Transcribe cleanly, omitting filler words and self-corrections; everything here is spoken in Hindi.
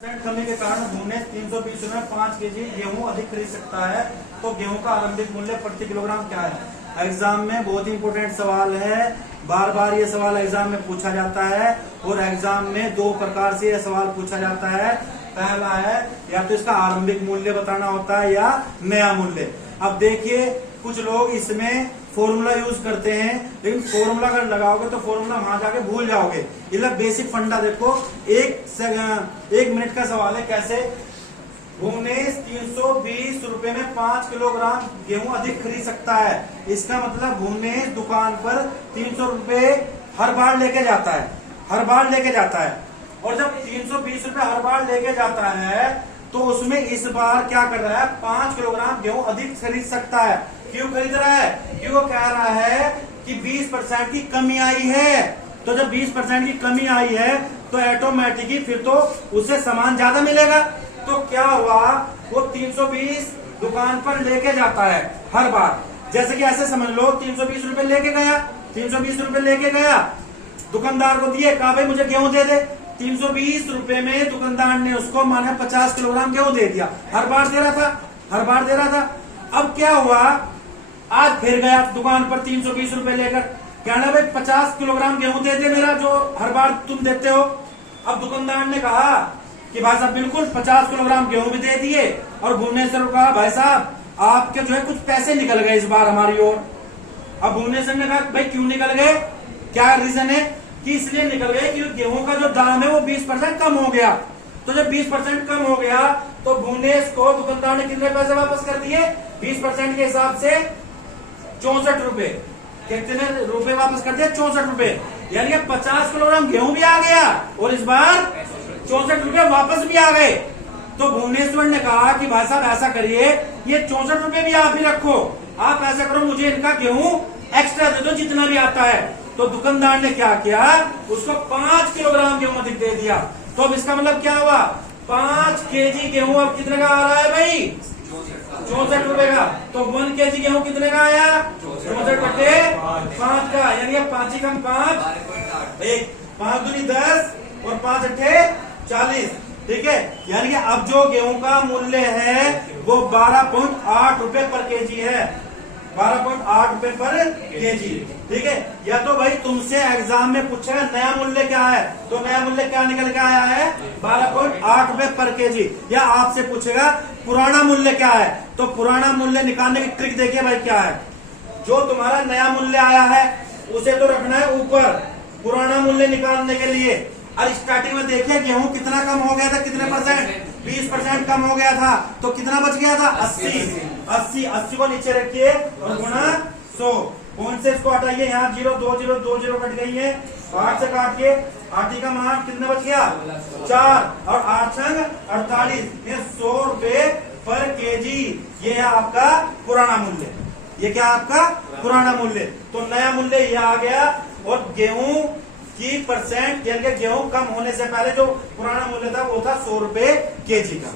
कमी के कारण भूने 320 में 5 केजी गेहूं अधिक खरीद सकता है। तो गेहूं का आरंभिक मूल्य प्रति किलोग्राम क्या है। एग्जाम में बहुत ही इंपोर्टेंट सवाल है, बार बार ये सवाल एग्जाम में पूछा जाता है और एग्जाम में दो प्रकार से ये सवाल पूछा जाता है। पहला है या तो इसका आरंभिक मूल्य बताना होता है या नया मूल्य। अब देखिए कुछ लोग इसमें फॉर्मूला यूज करते हैं, लेकिन फॉर्मूला अगर लगाओगे तो फॉर्मूला वहां जाके भूल जाओगे। ये बेसिक फंडा देखो, एक मिनट का सवाल है। कैसे भुवनेश 320 रुपए में 5 किलोग्राम गेहूं अधिक खरीद सकता है। इसका मतलब भुवनेश दुकान पर 300 रुपए हर बार लेके जाता है, और जब 320 रुपए हर बार लेके जाता है तो उसमें इस बार क्या कर रहा है, 5 किलोग्राम गेहूं अधिक खरीद सकता है। क्यों खरीद रहा है? क्यों कह रहा है कि 20% की कमी आई है। तो जब 20% की कमी आई है तो ऑटोमेटिकली फिर तो उसे सामान ज्यादा मिलेगा। तो क्या हुआ, वो 320 दुकान पर लेके जाता है हर बार। जैसे कि ऐसे समझ लो 320 रुपए लेके गया, 320 रुपए लेके गया, दुकानदार को दिए, कहा भाई मुझे गेहूं दे दे। 320 रुपए में दुकानदार ने उसको माने 50 किलोग्राम गेहूं दे दिया। हर बार दे रहा था। अब क्या हुआ, आज फिर गया दुकान पर 320 रुपए लेकर, कहना भाई 50 किलोग्राम गेहूं दे दे मेरा, जो हर बार तुम देते हो। अब दुकानदार ने कहा कि भाई साहब बिल्कुल 50 किलोग्राम गेहूं भी दे दिए, और भुवनेश्वर को कहा भाई साहब आपके जो है कुछ पैसे निकल गए इस बार हमारी ओर। अब भुवनेश्वर ने कहा भाई क्यों निकल गए, क्या रीजन है? कि इसलिए निकल गए कि गेहूं का जो दाम है वो 20% कम हो गया। तो जब 20% कम हो गया तो भुवनेश को दुकानदार ने कितने पैसे वापस कर दिए? 20% के हिसाब से 64 रुपए। कितने रुपए वापस कर दिया? 64 रुपए। यानी कि 50 किलोग्राम गेहूं भी आ गया और इस बार 64 रुपए वापस भी आ गए। तो भुवनेश्वर ने कहा कि भाई साहब ऐसा करिए, ये 64 रुपए भी आप ही रखो, आप ऐसा करो मुझे इनका गेहूं एक्स्ट्रा दे दो जितना भी आता है। तो दुकानदार ने क्या किया, उसको 5 किलोग्राम गेहूं अधिक दे दिया। तो अब इसका मतलब क्या हुआ, 5 केजी गेहूं अब कितने का आ रहा है भाई? 64 रुपए का। तो 1 केजी गेहूं कितने का आया? 64/5 का। यानी 5 कम 5, 1 5 दूनी 10 और 5 अट्ठे 40। ठीक है, यानी कि अब जो गेहूं का मूल्य है वो 12.8 रुपए पर केजी है, 12.8 रुपए पर केजी। ठीक है, या तो भाई तुमसे एग्जाम में पूछा है नया मूल्य क्या है, तो नया मूल्य क्या निकल के आया है? 12.8 रुपए पर केजी। या आपसे पूछेगा पुराना मूल्य क्या है, तो पुराना मूल्य निकालने की ट्रिक देखिए भाई क्या है। जो तुम्हारा नया मूल्य आया है उसे तो रखना है ऊपर, पुराना मूल्य निकालने के लिए। और स्टार्टिंग में देखिए गेहूं कितना कम हो गया था, कितने परसेंट? 20% कम हो गया था। तो कितना बच गया था? 80 को नीचे रखिए और गुणा 100। पॉइंट से इसको हटाइए, यहाँ 0 2 0 कट गई है। 8 से काट के 8 का मान कितने बच गया? 4 और 8 संग 48। 100 रुपए पर केजी ये है आपका पुराना मूल्य। ये क्या आपका पुराना मूल्य? तो नया मूल्य ये आ गया। और गेहूं की परसेंट यानी कि गेहूं कम होने से पहले जो पुराना मूल्य था वो था 100 रुपए केजी का।